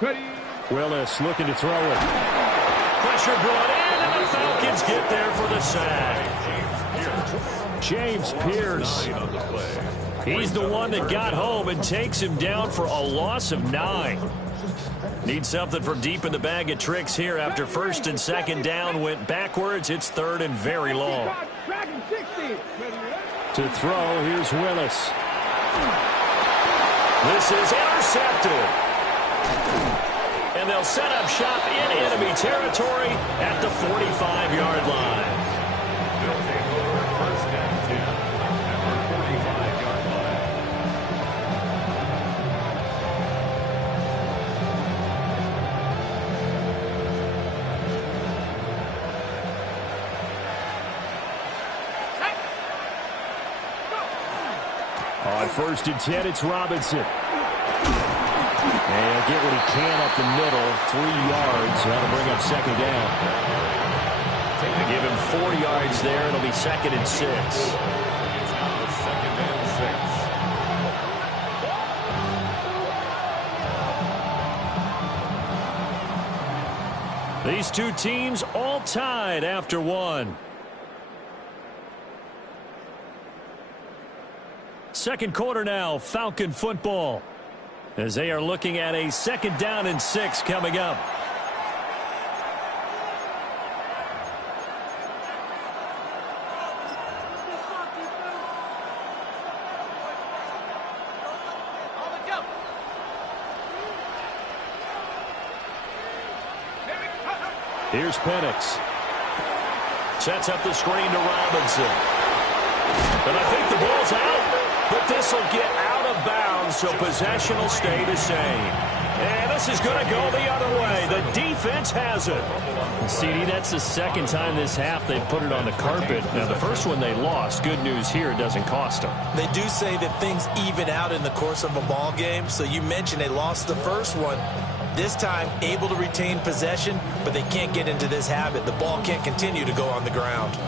Willis looking to throw it. Pressure brought in, and the Falcons get there for the sack. James Pierce. He's the one that got home and takes him down for a loss of 9. Need something from deep in the bag of tricks here after first and second down went backwards. It's third and very long. To throw, here's Willis. This is intercepted. And they'll set up shop in enemy territory at the 45-yard line. On first and 10, it's Robinson. And he'll get what he can up the middle. 3 yards. That'll bring up second down. They give him 4 yards there. It'll be second and 6. These two teams all tied after one. Second quarter now, Falcon football, as they are looking at a second down and 6 coming up. Here's Penix. Sets up the screen to Robinson. And I think the ball's out. But this will get out of bounds, so possession will stay the same. And this is going to go the other way. The defense has it. CD, that's the second time this half they've put it on the carpet. Now, the first one they lost. Good news here, it doesn't cost them. They do say that things even out in the course of a ball game. So you mentioned they lost the first one. This time, able to retain possession, but they can't get into this habit. The ball can't continue to go on the ground.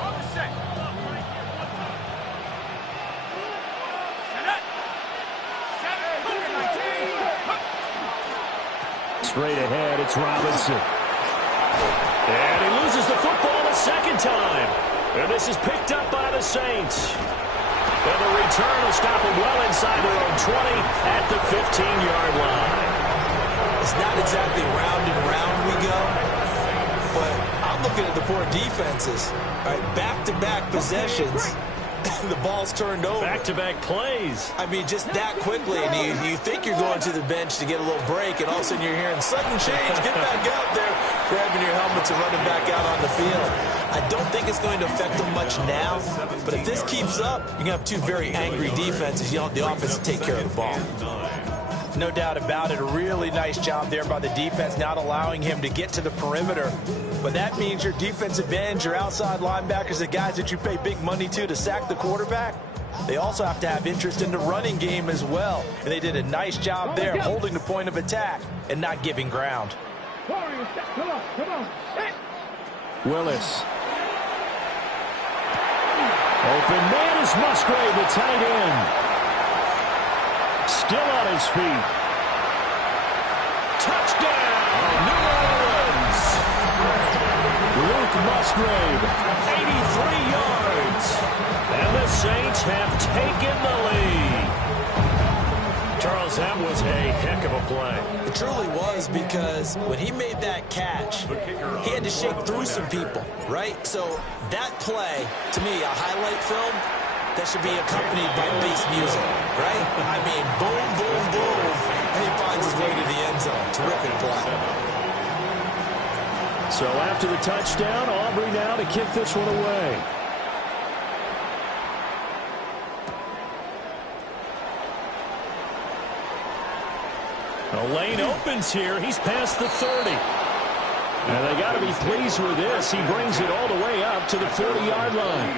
Straight ahead, it's Robinson. And he loses the football a second time. And this is picked up by the Saints. And the return will stop them well inside their own 20 at the 15-yard line. It's not exactly round and round we go, but I'm looking at the poor defenses. All right, back-to-back possessions. The ball's turned over. Back-to-back plays. I mean, just that quickly, and you think you're going to the bench to get a little break, and all of a sudden you're hearing sudden change. Get back out there, grabbing your helmets and running back out on the field. I don't think it's going to affect them much now, but if this keeps up, you're going to have two very angry defenses. You want the offense to take care of the ball. No doubt about it. A really nice job there by the defense, not allowing him to get to the perimeter. But that means your defensive ends, your outside linebackers, the guys that you pay big money to sack the quarterback, they also have to have interest in the running game as well. And they did a nice job there holding the point of attack and not giving ground. Willis. Open man is Musgrave, the tight end. Still on his feet. Touchdown, New Orleans. Luke Musgrave, 83 yards. And the Saints have taken the lead. Charles, that was a heck of a play. It truly was, because when he made that catch, he had to shake through some people, right? So that play, to me, a highlight film, that should be accompanied by bass music, right? I mean, boom, boom, boom, and he finds his way to the end zone. Terrific play. So after the touchdown, Aubrey now to kick this one away. The lane opens here. He's past the 30. And they got to be pleased with this. He brings it all the way up to the 40-yard line.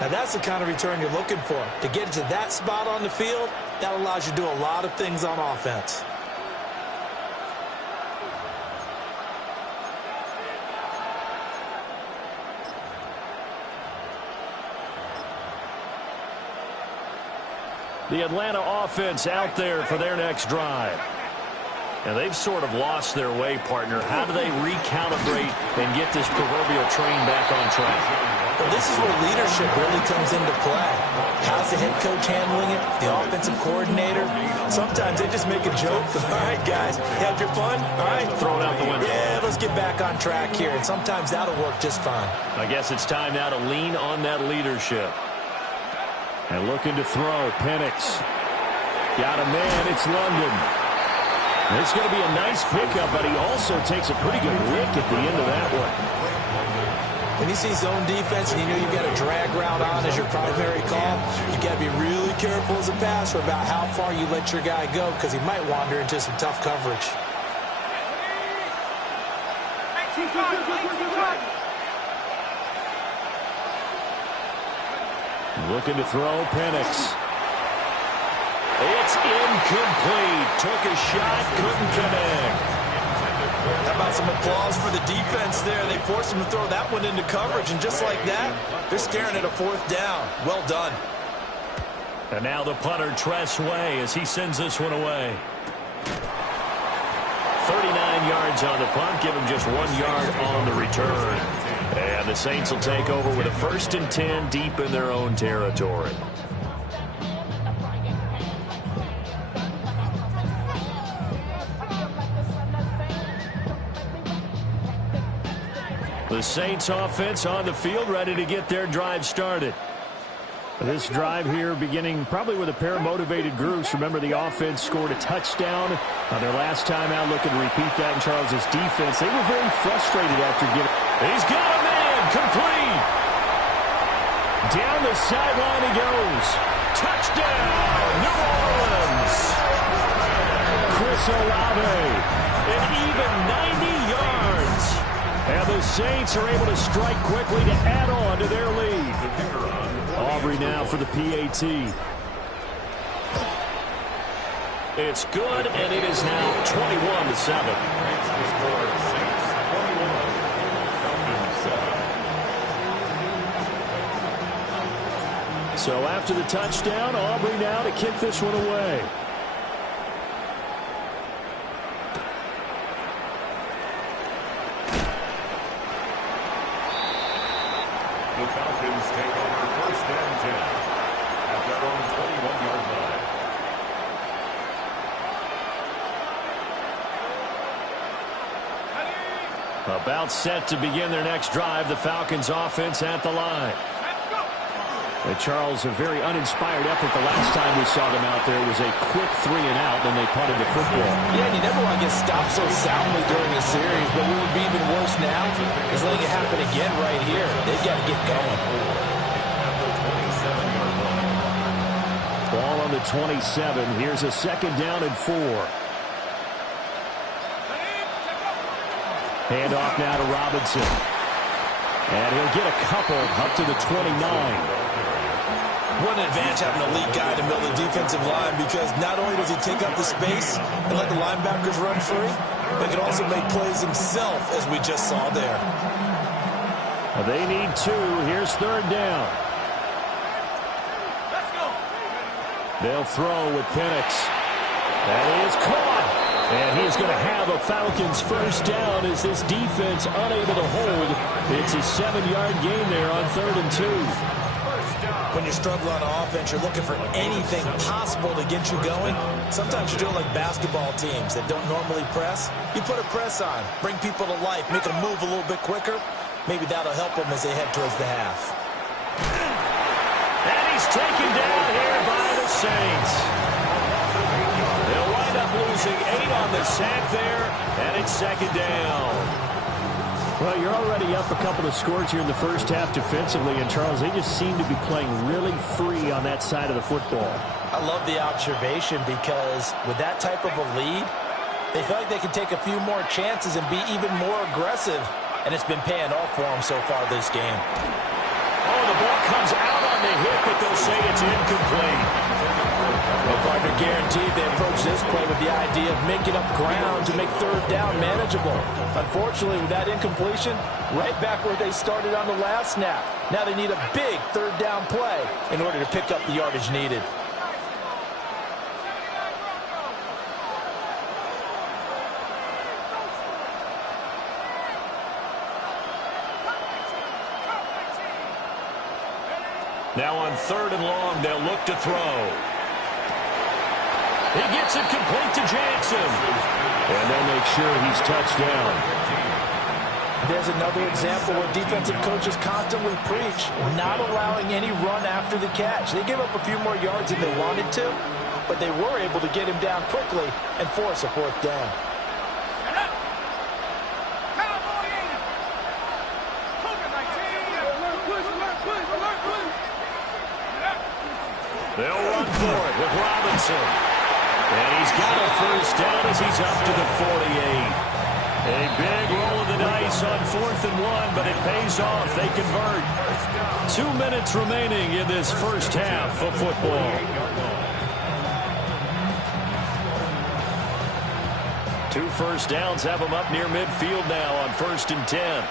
Now, that's the kind of return you're looking for. To get to that spot on the field, that allows you to do a lot of things on offense. The Atlanta offense out there for their next drive. And they've sort of lost their way, partner. How do they recalibrate and get this proverbial train back on track? Well, this is where leadership really comes into play. How's the head coach handling it? The offensive coordinator? Sometimes they just make a joke. All right, guys, had your fun? All right, throw it out the window. Yeah, let's get back on track here. And sometimes that'll work just fine. I guess it's time now to lean on that leadership. And looking to throw, Penix. Got a man, it's London. It's going to be a nice pickup, but he also takes a pretty good lick at the end of that one. When you see zone defense and you know you've got a drag route on as your primary call, you've got to be really careful as a passer about how far you let your guy go because he might wander into some tough coverage. Looking to throw, Penix. It's incomplete. Took a shot, couldn't connect. How about some applause for the defense there? They forced him to throw that one into coverage, and just like that, they're staring at a fourth down. Well done. And now the punter, Tress Way, as he sends this one away. 39 yards on the punt, give him just 1 yard on the return. And the Saints will take over with a 1st and 10 deep in their own territory. The Saints offense on the field, ready to get their drive started. This drive here beginning probably with a pair of motivated groups. Remember, the offense scored a touchdown on their last time out, looking to repeat that in Charles's defense. They were very frustrated after getting... He's got a man, complete. Down the sideline he goes. Touchdown, New Orleans. Chris Olave, an even 90 yards. And the Saints are able to strike quickly to add on to their lead. Aubrey now for the PAT. It's good, and it is now 21-7. So after the touchdown, Aubrey now to kick this one away. The Falcons take over 1st and 10 at their own 21-yard line. About set to begin their next drive, the Falcons offense at the line. And Charles, a very uninspired effort the last time we saw them out there. It was a quick 3 and out, then they punted the football. Yeah, and you never want to get stopped so soundly during a series, but what would be even worse now is letting it happen again right here. They've got to get going. Ball on the 27. Here's a 2nd down and 4. Handoff now to Robinson. And he'll get a couple up to the 29. What an advantage having an elite guy to build the defensive line, because not only does he take up the space and let the linebackers run free, but he can also make plays himself, as we just saw there. They need 2. Here's 3rd down. Let's go. They'll throw with Penix. That is caught. And he's going to have a Falcons 1st down as this defense unable to hold. It's a 7-yard gain there on 3rd and 2. When you're struggling on offense, you're looking for anything possible to get you going. Sometimes you're doing like basketball teams that don't normally press. You put a press on, bring people to life, make them move a little bit quicker. Maybe that'll help them as they head towards the half. And he's taken down here by the Saints. They'll wind up losing 8 on the sack there, and it's 2nd down. Well, you're already up a couple of scores here in the first half defensively, and Charles, they just seem to be playing really free on that side of the football. I love the observation, because with that type of a lead, they feel like they can take a few more chances and be even more aggressive, and it's been paying off for them so far this game. Oh, the ball comes out on the hit, but they'll say it's incomplete. Well, partner, guaranteed they approach this play with the idea of making up ground to make 3rd down manageable. Unfortunately, with that incompletion, right back where they started on the last snap. Now they need a big 3rd down play in order to pick up the yardage needed. Now on 3rd and long, they'll look to throw. He gets it complete to Jackson. And they'll make sure he's touched down. There's another example where defensive coaches constantly preach not allowing any run after the catch. They gave up a few more yards than they wanted to, but they were able to get him down quickly and force a 4th down. They'll run for it with Robinson. And he's got a 1st down as he's up to the 48. A big roll of the dice on 4th and 1, but it pays off. They convert. 2 minutes remaining in this first half of football. 2 first downs have them up near midfield now on 1st and 10.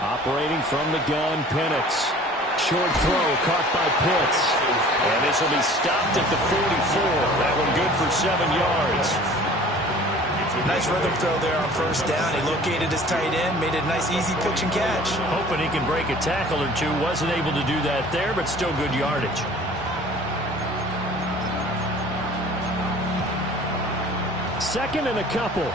Operating from the gun, Penix. Short throw caught by Pitts. And this will be stopped at the 44. That one good for 7 yards. Nice rhythm throw there on 1st down. He located his tight end, made it a nice easy pitch and catch. Hoping he can break a tackle or two. Wasn't able to do that there, but still good yardage. Second and a couple.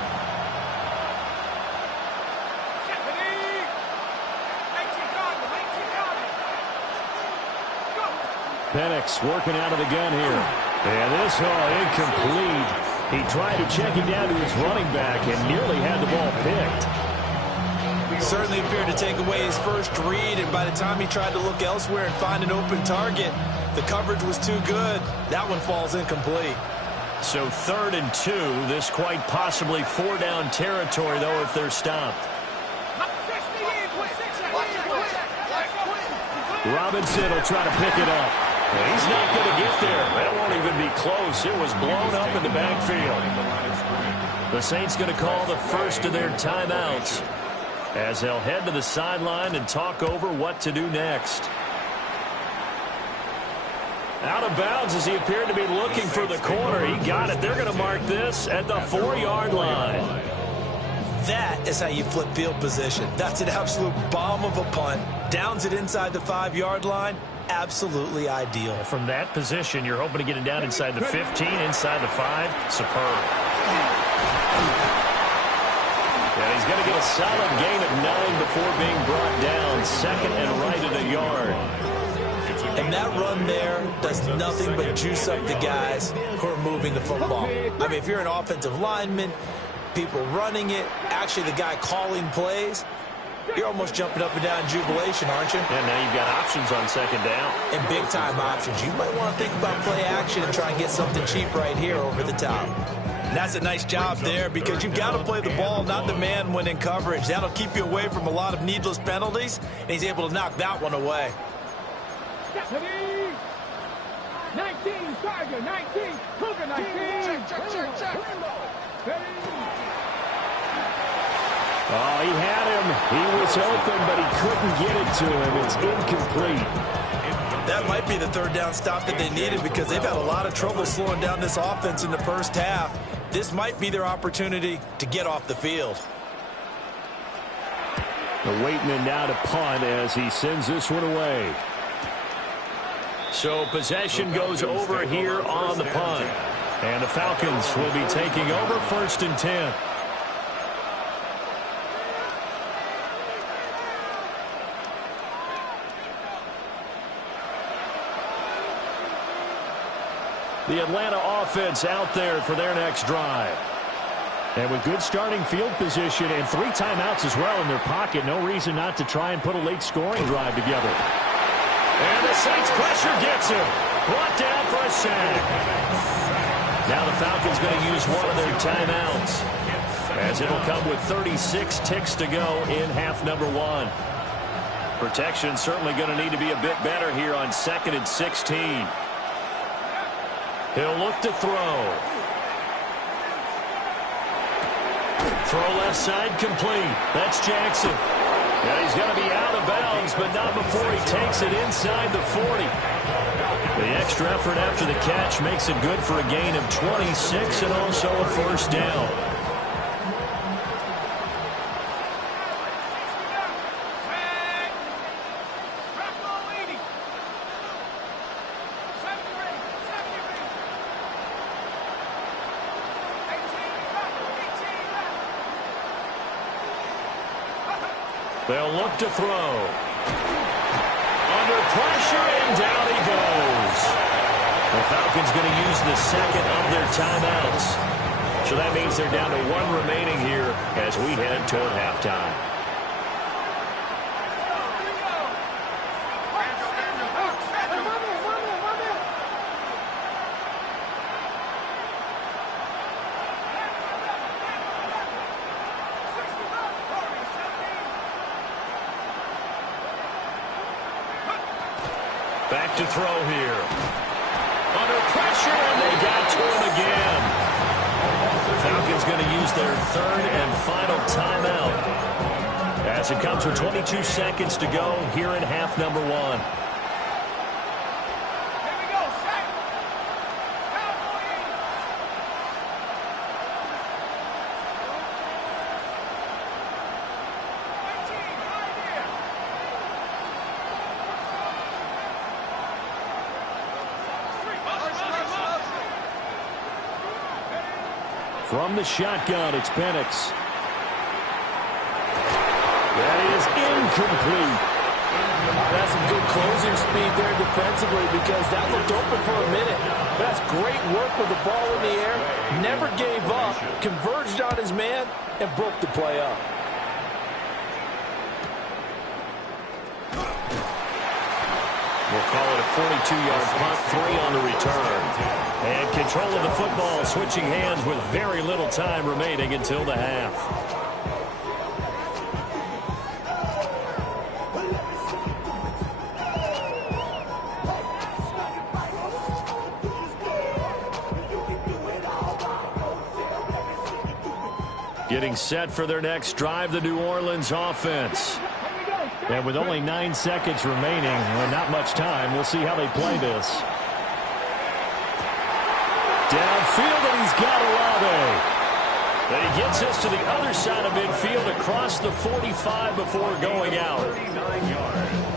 Penix working out of the gun here. And this incomplete. He tried to check him down to his running back and nearly had the ball picked. Certainly appeared to take away his first read, and by the time he tried to look elsewhere and find an open target, the coverage was too good. That one falls incomplete. So 3rd and 2. This quite possibly 4-down territory, though, if they're stopped. Robinson will try to pick it up. He's not going to get there. That won't even be close. It was blown up in the backfield. The Saints going to call the first of their timeouts as they'll head to the sideline and talk over what to do next. Out of bounds as he appeared to be looking for the corner. He got it. They're going to mark this at the 4-yard line. That is how you flip field position. That's an absolute bomb of a punt. Downs it inside the 5-yard line. Absolutely ideal. From that position, you're hoping to get it down inside the 15, inside the 5. Superb. And he's going to get a solid gain of 9 before being brought down. 2nd and right at a yard. And that run there does nothing but juice up the guys who are moving the football. I mean, if you're an offensive lineman, people running it, actually the guy calling plays, you're almost jumping up and down in jubilation, aren't you? And now you've got options on 2nd down. And big-time options. You might want to think about play action and try and get something cheap right here over the top. And that's a nice job there because you've got to play the ball, not the man when in coverage. That'll keep you away from a lot of needless penalties, and he's able to knock that one away. 19, Tiger, 19, Cougar, 19. Check. Oh, he had him. He was open, but he couldn't get it to him. It's incomplete. That might be the 3rd down stop that they needed because they've had a lot of trouble slowing down this offense in the first half. This might be their opportunity to get off the field. The Waitman now to punt as he sends this one away. So possession goes over here on the punt. And the Falcons will be taking over 1st and 10. The Atlanta offense out there for their next drive. And with good starting field position and 3 timeouts as well in their pocket, no reason not to try and put a late scoring drive together. And the Saints pressure gets him. Brought down for a sack. Now the Falcons going to use one of their timeouts as it'll come with 36 ticks to go in half number 1. Protection certainly going to need to be a bit better here on 2nd and 16. He'll look to throw. Throw left side complete. That's Jackson. And he's going to be out of bounds, but not before he takes it inside the 40. The extra effort after the catch makes it good for a gain of 26 and also a 1st down. They'll look to throw. Under pressure, and down he goes. The Falcons going to use the second of their timeouts. So that means they're down to one remaining here as we head toward halftime. Back to throw here. Under pressure, and they got to him again. Falcons going to use their third and final timeout as it comes with 22 seconds to go here in half number one. From the shotgun, it's Penix. That is incomplete. That's some good closing speed there defensively because that looked open for a minute. That's great work with the ball in the air. Never gave up, converged on his man, and broke the play up. We'll call it a 42-yard punt, 3 on the return. And control of the football switching hands with very little time remaining until the half. Getting set for their next drive, the New Orleans offense. And with only 9 seconds remaining, well, not much time, we'll see how they play this. Downfield, and he's got Olave. And he gets us to the other side of midfield across the 45 before going out.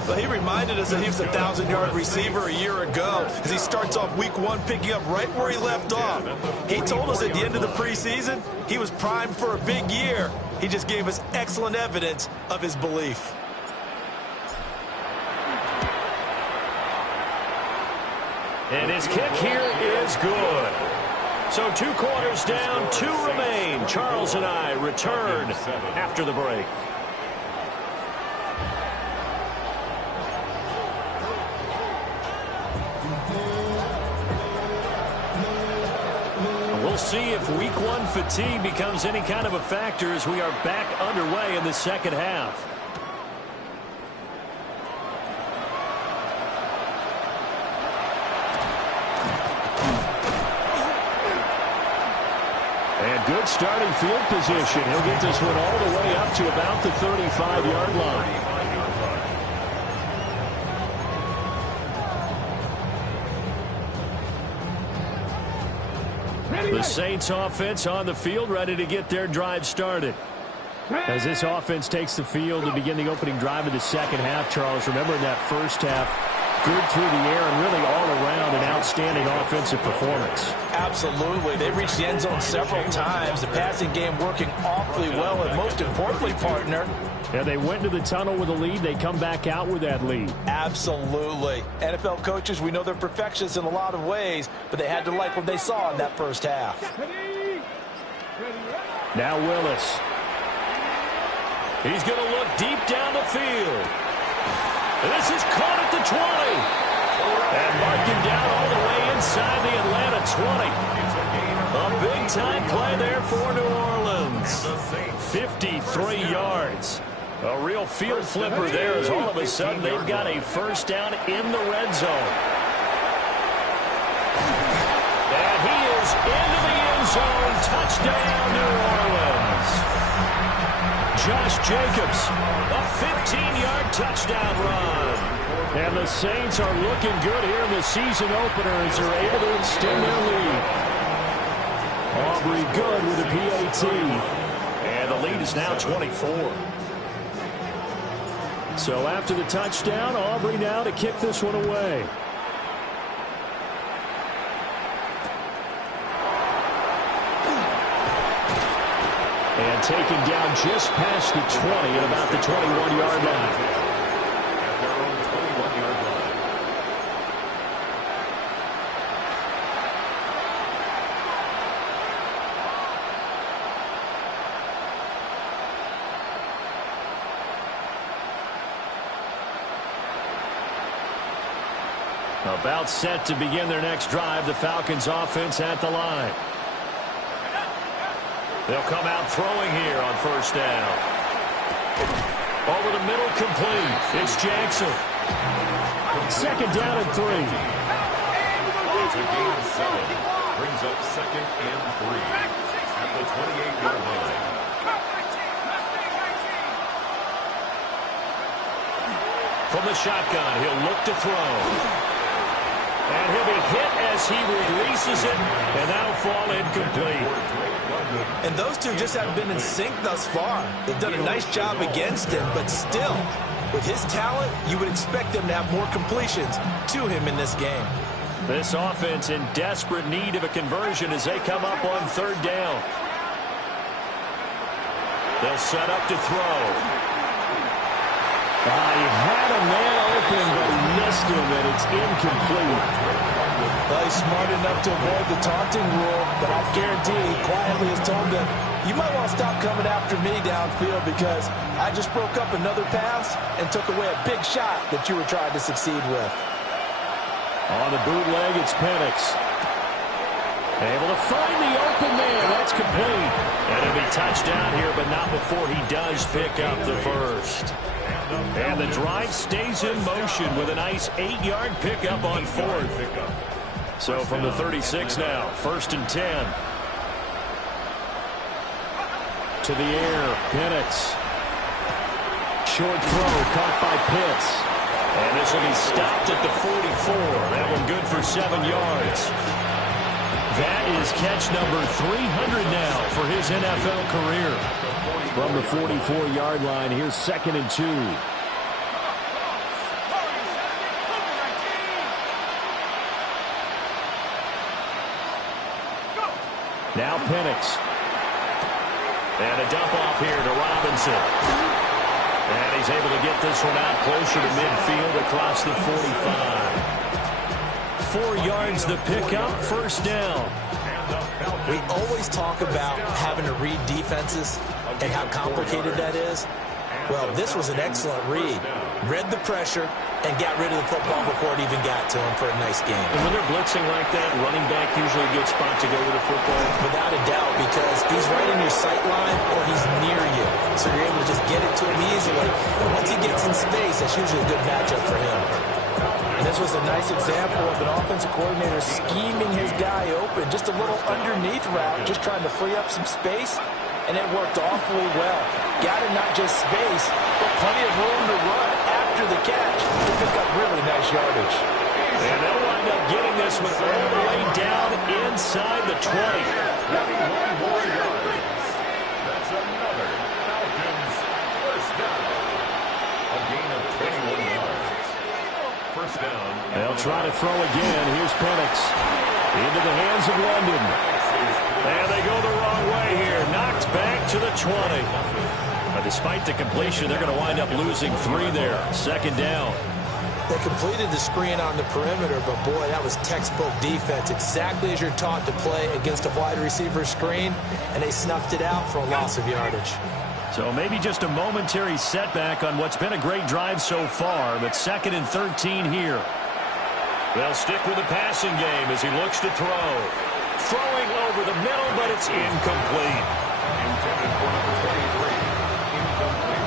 Well, he reminded us that he was a 1,000-yard receiver a year ago as he starts off week 1 picking up right where he left off. He told us at the end of the preseason he was primed for a big year. He just gave us excellent evidence of his belief. And his kick here is good. So 2 quarters down, 2 remain. Charles and I return after the break. We'll see if week 1 fatigue becomes any kind of a factor as we are back underway in the second half. Good starting field position. He'll get this one all the way up to about the 35-yard line. The Saints offense on the field, ready to get their drive started. As this offense takes the field to begin the opening drive of the second half, Charles, remember in that first half, good through the air and really all around an outstanding offensive performance. Absolutely. They reached the end zone several times. The passing game working awfully well, and most importantly, partner. Yeah, they went to the tunnel with a lead. They come back out with that lead. Absolutely. NFL coaches, we know they're perfectionists in a lot of ways, but they had to like what they saw in that first half. Now Willis. He's going to look deep down the field. And this is caught at the 20. And marking down all the way inside the Atlanta 20. A big-time play there for New Orleans. 53 yards. A real field flipper there as all of a sudden they've got a first down in the red zone. And he is into the end zone. Touchdown, New Orleans. Josh Jacobs, a 15-yard touchdown run. And the Saints are looking good here in the season opener as they're able to extend their lead. Aubrey good with a PAT. And the lead is now 24. So after the touchdown, Aubrey now to kick this one away. And And taken down just past the 20 at about the 21-yard line. At their own 21-yard line. About set to begin their next drive. The Falcons offense at the line. They'll come out throwing here on first down. Over the middle, complete. It's Jackson. Second down and 3. It's a gain of 7. Brings up 2nd and 3 at the 28-yard line. From the shotgun, he'll look to throw. And he'll be hit as he releases it, and that'll fall incomplete. And those two just haven't been in sync thus far. They've done a nice job against him, but still, with his talent, you would expect them to have more completions to him in this game. This offense in desperate need of a conversion as they come up on third down. They'll set up to throw. He had a man open, but he missed him, and it's incomplete. Well, he's smart enough to avoid the taunting rule, but I guarantee he quietly has told them, you might want to stop coming after me downfield because I just broke up another pass and took away a big shot that you were trying to succeed with. On the bootleg, it's Penix. Able to find the open man. That's complete. And it'll be touchdown here, but not before he does pick up the first. And the drive stays in motion with a nice 8-yard pickup on fourth. So from the 36 now, 1st and 10. To the air, Penix. Short throw caught by Pitts. And this will be stopped at the 44. That one good for 7 yards. That is catch number 300 now for his NFL career. From the 44-yard line, here's 2nd and 2. Now Penix. And a dump off here to Robinson. And he's able to get this one out closer to midfield across the 45. 4 yards the pickup, first down. We always talk about having to read defenses and how complicated that is. Well, this was an excellent read. Read the pressure and got rid of the football before it even got to him for a nice game. And when they're blitzing like that, running back usually a good spot to go with the football. Without a doubt, because he's right in your sight line or he's near you. So you're able to just get it to him easily. And once he gets in space, that's usually a good matchup for him. And this was a nice example of an offensive coordinator scheming his guy open. Just a little underneath route, just trying to free up some space. And it worked awfully well. Got him not just space, but plenty of room to run after the catch to pick up really nice yardage. And they'll wind up getting this one all the way down inside the 20. 21 more yards. That's another Falcons first down. A gain of 21 yards. First down. They'll try to throw again. Here's Penix. Into the hands of London. And they go the wrong way here. Knocked back to the 20. But despite the completion, they're going to wind up losing 3 there. 2nd down. They completed the screen on the perimeter, but boy, that was textbook defense. Exactly as you're taught to play against a wide receiver screen, and they snuffed it out for a loss of yardage. So maybe just a momentary setback on what's been a great drive so far, but 2nd and 13 here. They'll stick with the passing game as he looks to throw. Throwing over the middle, but it's incomplete. Intended for number 23. Incomplete.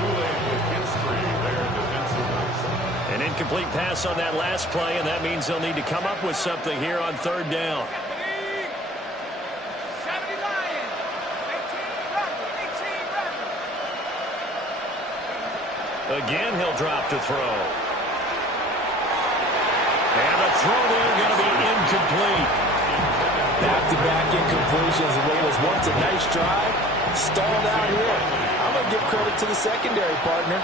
Kool-Aid with history there defensively. An incomplete pass on that last play, and that means they'll need to come up with something here on 3rd down. 70 Lions. 18 Rebels. Again, he'll drop to throw. And the throw there going to be incomplete. Back-to-back incompletions of what was once a nice drive. Stalled out here. I'm going to give credit to the secondary partner.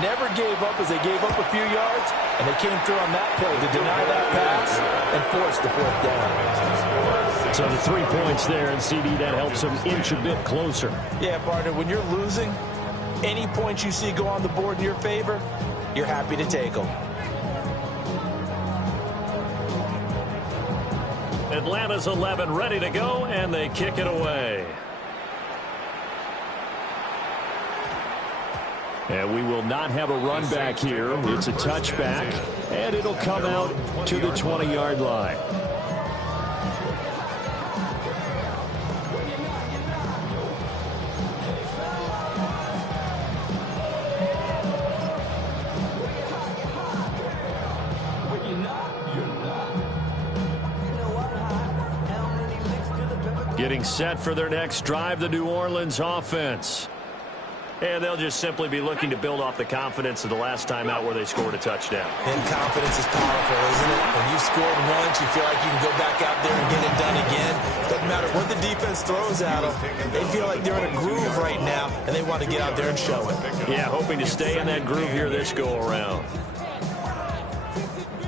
Never gave up as they gave up a few yards, and they came through on that play to deny that pass and force the 4th down. So the 3 points there, and CD, that helps them inch a bit closer. Yeah, partner, when you're losing, any points you see go on the board in your favor, you're happy to take them. Atlanta's 11 ready to go, and they kick it away. And we will not have a run back here. It's a touchback, and it'll come out to the 20-yard line. Getting set for their next drive, the New Orleans offense. And they'll just simply be looking to build off the confidence of the last time out where they scored a touchdown. And confidence is powerful, isn't it? When you've scored once, you feel like you can go back out there and get it done again. Doesn't matter what the defense throws at them. They feel like they're in a groove right now, and they want to get out there and show it. Yeah, hoping to stay in that groove here this go-around.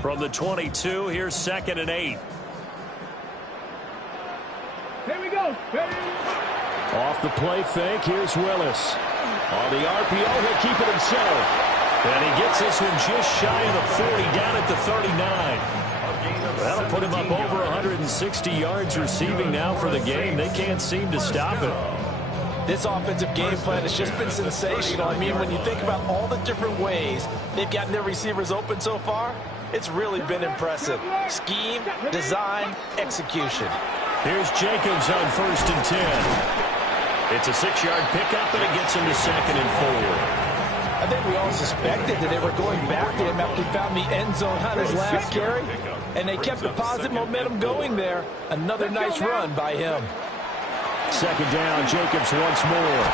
From the 22, here's 2nd and 8. Here we go. Ready? Off the play fake, here's Willis. On the RPO, he'll keep it himself. And he gets this one just shy of the 40, down at the 39. That'll put him up over 160 yards receiving now for the game. They can't seem to stop it. This offensive game plan has just been sensational. I mean, when you think about all the different ways they've gotten their receivers open so far, it's really been impressive. Scheme, design, execution. Here's Jacobs on 1st and 10. It's a 6-yard pickup, and it gets him to 2nd and 4. I think we all suspected that they were going back to him after he found the end zone on his last carry, and they kept the positive momentum going there. Another nice run by him. 2nd down, Jacobs once more.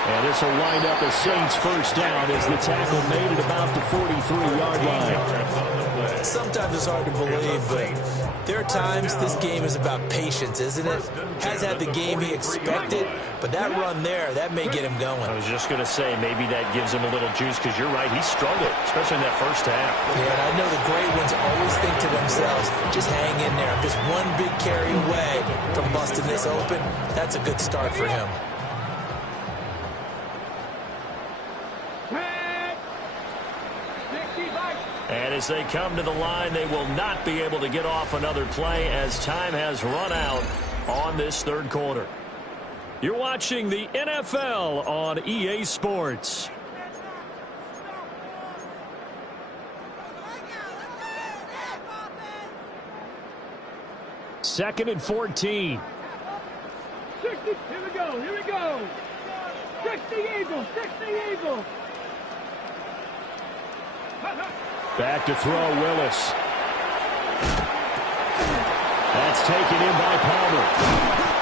And this will wind up a Saints first down as the tackle made it about the 43-yard line. Sometimes it's hard to believe, but there are times this game is about patience, isn't it? Has had the game he expected, but that run there, that may get him going. I was just going to say, maybe that gives him a little juice, because you're right, he struggled, especially in that first half. Yeah, and I know the great ones always think to themselves, just hang in there. If there's one big carry away from busting this open, that's a good start for him. And as they come to the line, they will not be able to get off another play as time has run out on this 3rd quarter. You're watching the NFL on EA Sports. Second and 14. 60. Here we go. Here we go. 60 Eagles. 60 Eagles. Back to throw, Willis. That's taken in by Palmer.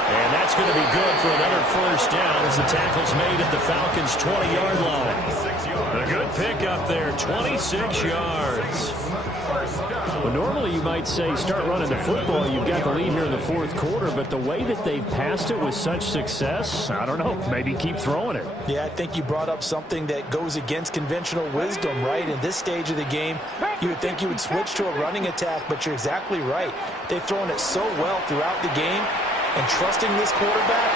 And that's going to be good for another first down as the tackle's made at the Falcons' 20-yard line. A good pickup there, 26 yards. Well, normally you might say start running the football. You've got the lead here in the 4th quarter, but the way that they've passed it with such success, I don't know, maybe keep throwing it. Yeah, I think you brought up something that goes against conventional wisdom, right? In this stage of the game, you would think you would switch to a running attack, but you're exactly right. They've thrown it so well throughout the game, and trusting this quarterback.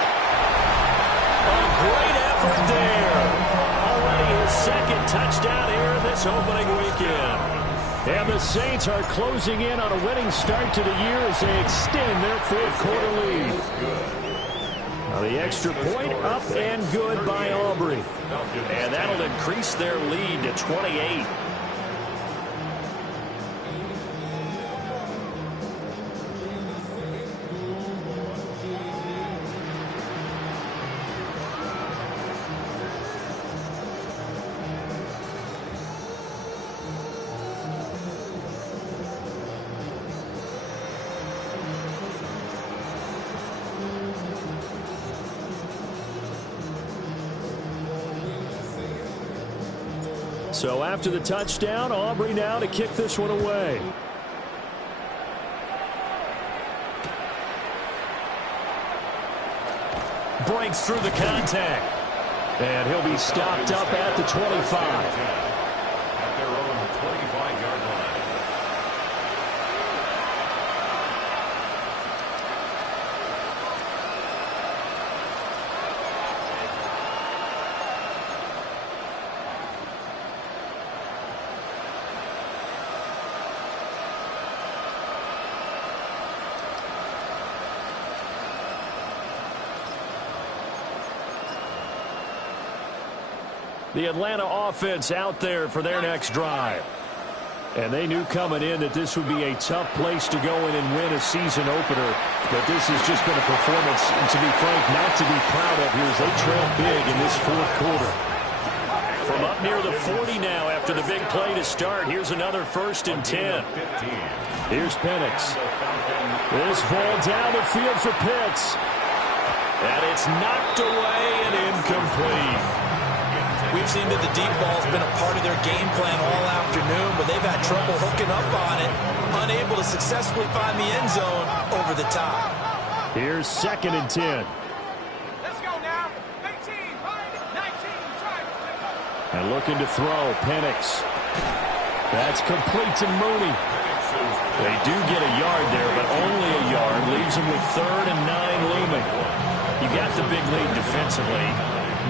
A great effort there. Already his 2nd touchdown here this opening weekend. And the Saints are closing in on a winning start to the year as they extend their 4th quarter lead. Now the extra point up and good by Aubrey. And that'll increase their lead to 28. So after the touchdown, Aubrey now to kick this one away. Breaks through the contact. And he'll be stopped up at the 25. At their own 25-yard line. The Atlanta offense out there for their next drive. And they knew coming in that this would be a tough place to go in and win a season opener. But this has just been a performance, and to be frank, not to be proud of here as they trail big in this fourth quarter. From up near the 40 now after the big play to start, here's another 1st and 10. Here's Penix. This ball down the field for Pitts. And it's knocked away and incomplete. We've seen that the deep ball's been a part of their game plan all afternoon, but they've had trouble hooking up on it, unable to successfully find the end zone over the top. Here's 2nd and 10. Let's go now. 18, 19, try. And looking to throw, Penix. That's complete to Mooney. They do get a yard there, but only a yard. Leaves them with 3rd and 9 looming. You got the big lead defensively.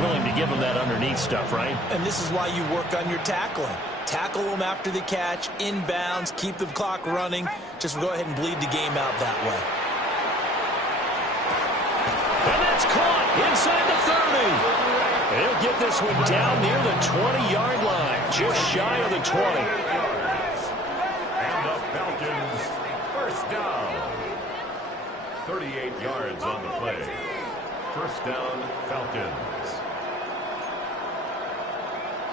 Willing to give them that underneath stuff, right? And this is why you work on your tackling. Tackle them after the catch, inbounds, keep the clock running. Just go ahead and bleed the game out that way. And that's caught inside the 30. He'll get this one down near the 20-yard line, just shy of the 20. And the Falcons, 1st down. 38 yards on the play. 1st down, Falcons.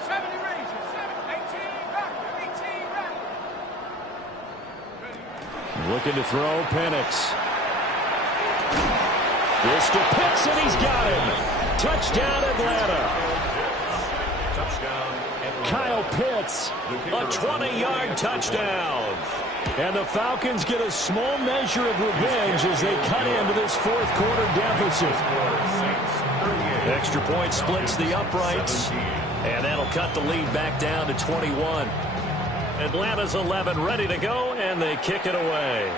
70 Rangers, 18, back, 18, back. Looking to throw, Penix. This to Pitts, and he's got him. Touchdown, Atlanta. Touchdown, Atlanta. Kyle Pitts, a 20-yard touchdown. And the Falcons get a small measure of revenge as they cut into this fourth quarter deficit. Extra point splits the uprights, and that'll cut the lead back down to 21. Atlanta's 11 ready to go, and they kick it away.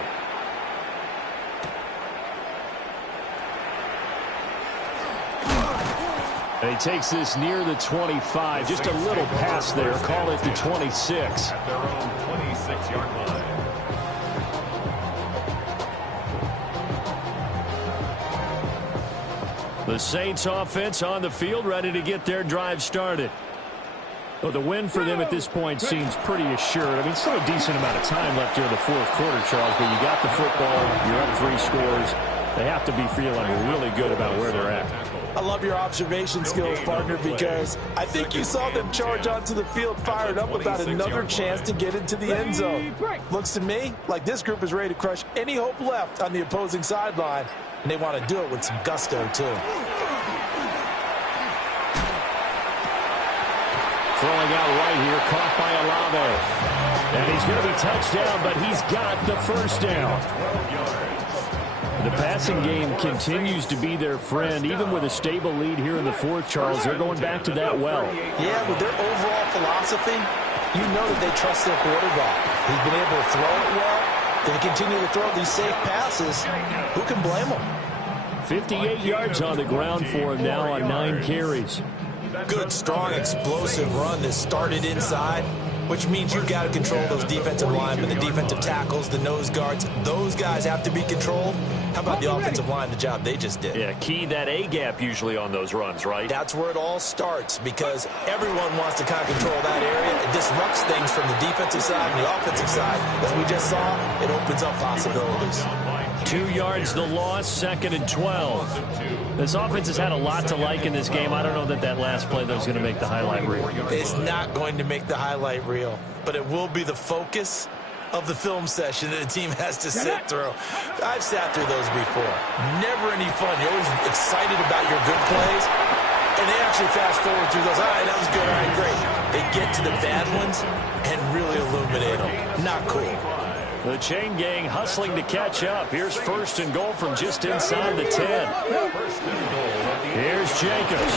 And he takes this near the 25, just a little pass there, call it the 26. At their own 26-yard line. The Saints offense on the field, ready to get their drive started. Well, the win for them at this point seems pretty assured. I mean, still a decent amount of time left here in the fourth quarter, Charles, but you got the football, you're up 3 scores. They have to be feeling really good about where they're at. I love your observation skills, partner, because I think you saw them charge onto the field fired up about another chance to get into the end zone. Looks to me like this group is ready to crush any hope left on the opposing sideline, and they want to do it with some gusto, too. Throwing out right here, caught by Olave. And he's going to be touched down, but he's got the 1st down. The passing game continues to be their friend. Even with a stable lead here in the fourth, Charles, they're going back to that well. Yeah, with their overall philosophy, you know that they trust their quarterback. He's been able to throw it well. They continue to throw these safe passes. Who can blame them? 58 yards on the ground for him now on 9 carries. Good, strong, explosive run that started inside, which means you've got to control those defensive linemen, the defensive tackles, the nose guards. Those guys have to be controlled. How about the offensive line, the job they just did? Yeah, key that A-gap usually on those runs, right? That's where it all starts, because everyone wants to kind of control that area. It disrupts things from the defensive side and the offensive side. As we just saw, it opens up possibilities. 2 yards the loss, 2nd and 12. This offense has had a lot to like in this game. I don't know that last play that was going to make the highlight reel. It's not going to make the highlight reel, but it will be the focus of the film session that the team has to sit through. I've sat through those before. Never any fun. You're always excited about your good plays, and they actually fast forward through those. All right, that was good. All right, great. They get to the bad ones and really illuminate them. Not cool. The chain gang hustling to catch up. Here's 1st and goal from just inside the 10. Here's Jacobs.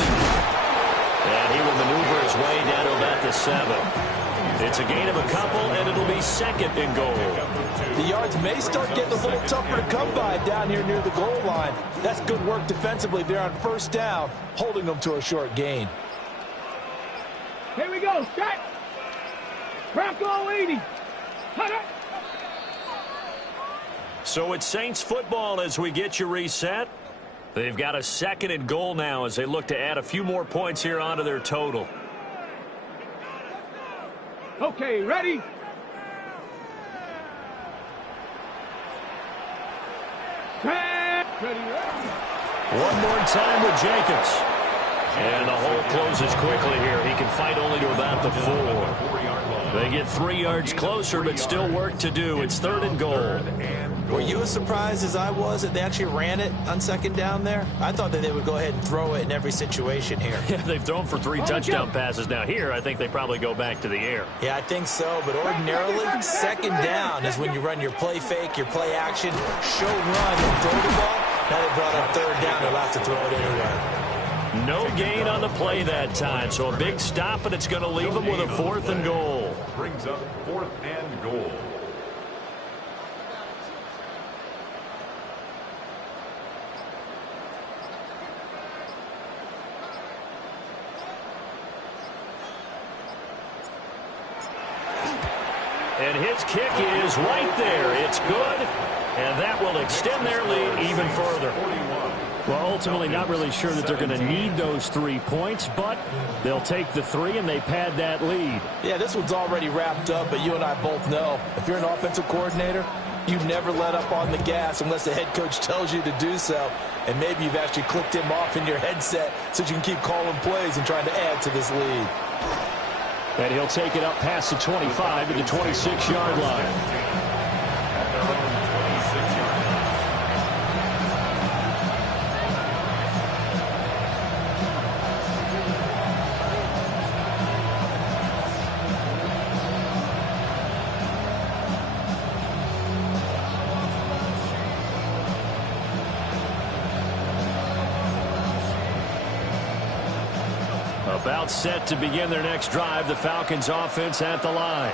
And he will maneuver his way down to about the 7. It's a gain of a couple, and it'll be 2nd and goal. The yards may start getting a little tougher to come by down here near the goal line. That's good work defensively there on 1st down, holding them to a short gain. Here we go, set. Bronco 80. Cut it. So it's Saints football as we get you reset. They've got a 2nd and goal now as they look to add a few more points here onto their total. Okay, ready? Set. Ready, ready. One more time with Jacobs. And the hole closes quickly here. He can fight only to about the 4. They get 3 yards closer, but still work to do. It's 3rd and goal. Were you as surprised as I was that they actually ran it on 2nd down there? I thought that they would go ahead and throw it in every situation here. Yeah, they've thrown for 3 touchdown passes. Now here, I think they probably go back to the air. Yeah, I think so, but ordinarily, 2nd down is when you run your play fake, your play action, show run, and throw the ball. Now they brought up 3rd down. They'll have to throw it anyway. No gain on the play that time, so a big stop, and it's going to leave them with a 4th and goal. Brings up 4th and goal. And his kick is right there. It's good, and that will extend their lead even further. Well, ultimately not really sure that they're going to need those 3 points, but they'll take the 3 and they pad that lead. Yeah, this one's already wrapped up, but you and I both know if you're an offensive coordinator, you never let up on the gas unless the head coach tells you to do so. And maybe you've actually clicked him off in your headset so you can keep calling plays and trying to add to this lead. And he'll take it up past the 25 to the 26-yard line. About set to begin their next drive, the Falcons offense at the line.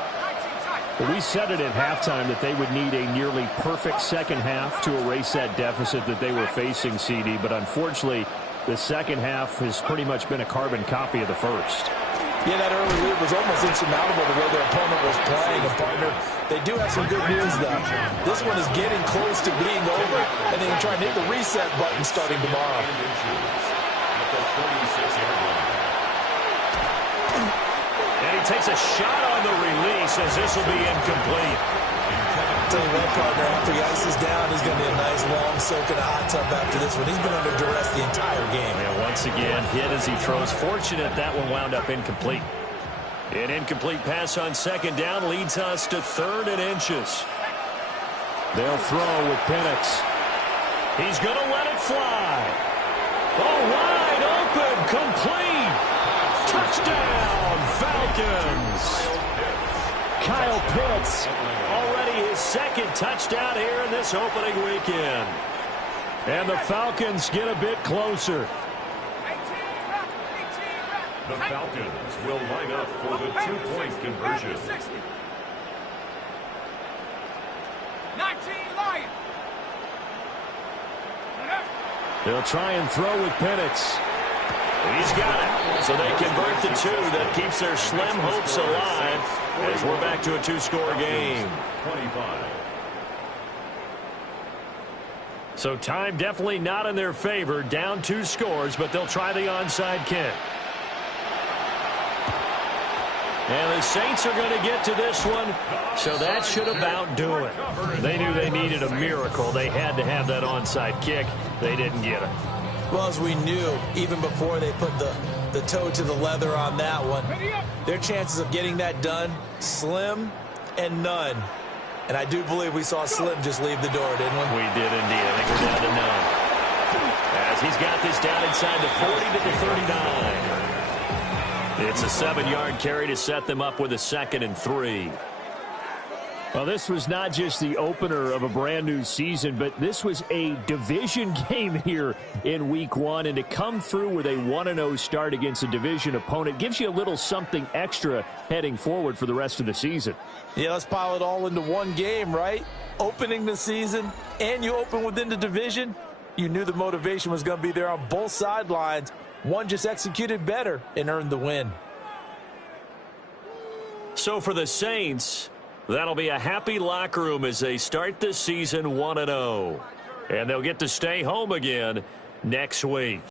Well, we said it at halftime that they would need a nearly perfect second half to erase that deficit that they were facing, CD, but unfortunately the second half has pretty much been a carbon copy of the first. Yeah, that early lead was almost insurmountable the way their opponent was playing. And partner, they do have some good news, though. This one is getting close to being over, and they can try and hit the reset button starting tomorrow. And he takes a shot on the release as this will be incomplete. Tell you what, partner, after he ices down, he's going to be a nice long soak in a hot tub after this one. He's been under duress the entire game. And once again, hit as he throws. Fortunate that one wound up incomplete. An incomplete pass on 2nd down leads us to 3rd and inches. They'll throw with Penix. He's going to let it fly. Oh, wide open, complete. Touchdown, Falcons. Kyle Pitts, already his 2nd touchdown here in this opening weekend. And the Falcons get a bit closer. The Falcons will line up for the 2-point conversion. 19 Lions. They'll try and throw with Penix. He's got it. So they convert the 2. That keeps their slim hopes alive as we're back to a 2-score game. 25. So time definitely not in their favor. Down 2 scores, but they'll try the onside kick. And the Saints are going to get to this one, so that should about do it. They knew they needed a miracle. They had to have that onside kick. They didn't get it. Well, as we knew, even before they put the toe to the leather on that one, their chances of getting that done, slim and none. And I do believe we saw Slim just leave the door, didn't we? We did indeed. I think we're down to none. As he's got this down inside the 40 to the 39. It's a 7-yard carry to set them up with a 2nd and 3. Well, this was not just the opener of a brand new season, but this was a division game here in week 1. And to come through with a 1-0 start against a division opponent gives you a little something extra heading forward for the rest of the season. Yeah, let's pile it all into one game, right? Opening the season, and you open within the division. You knew the motivation was going to be there on both sidelines. One just executed better and earned the win. So for the Saints, that'll be a happy locker room as they start this season 1-0. And they'll get to stay home again next week.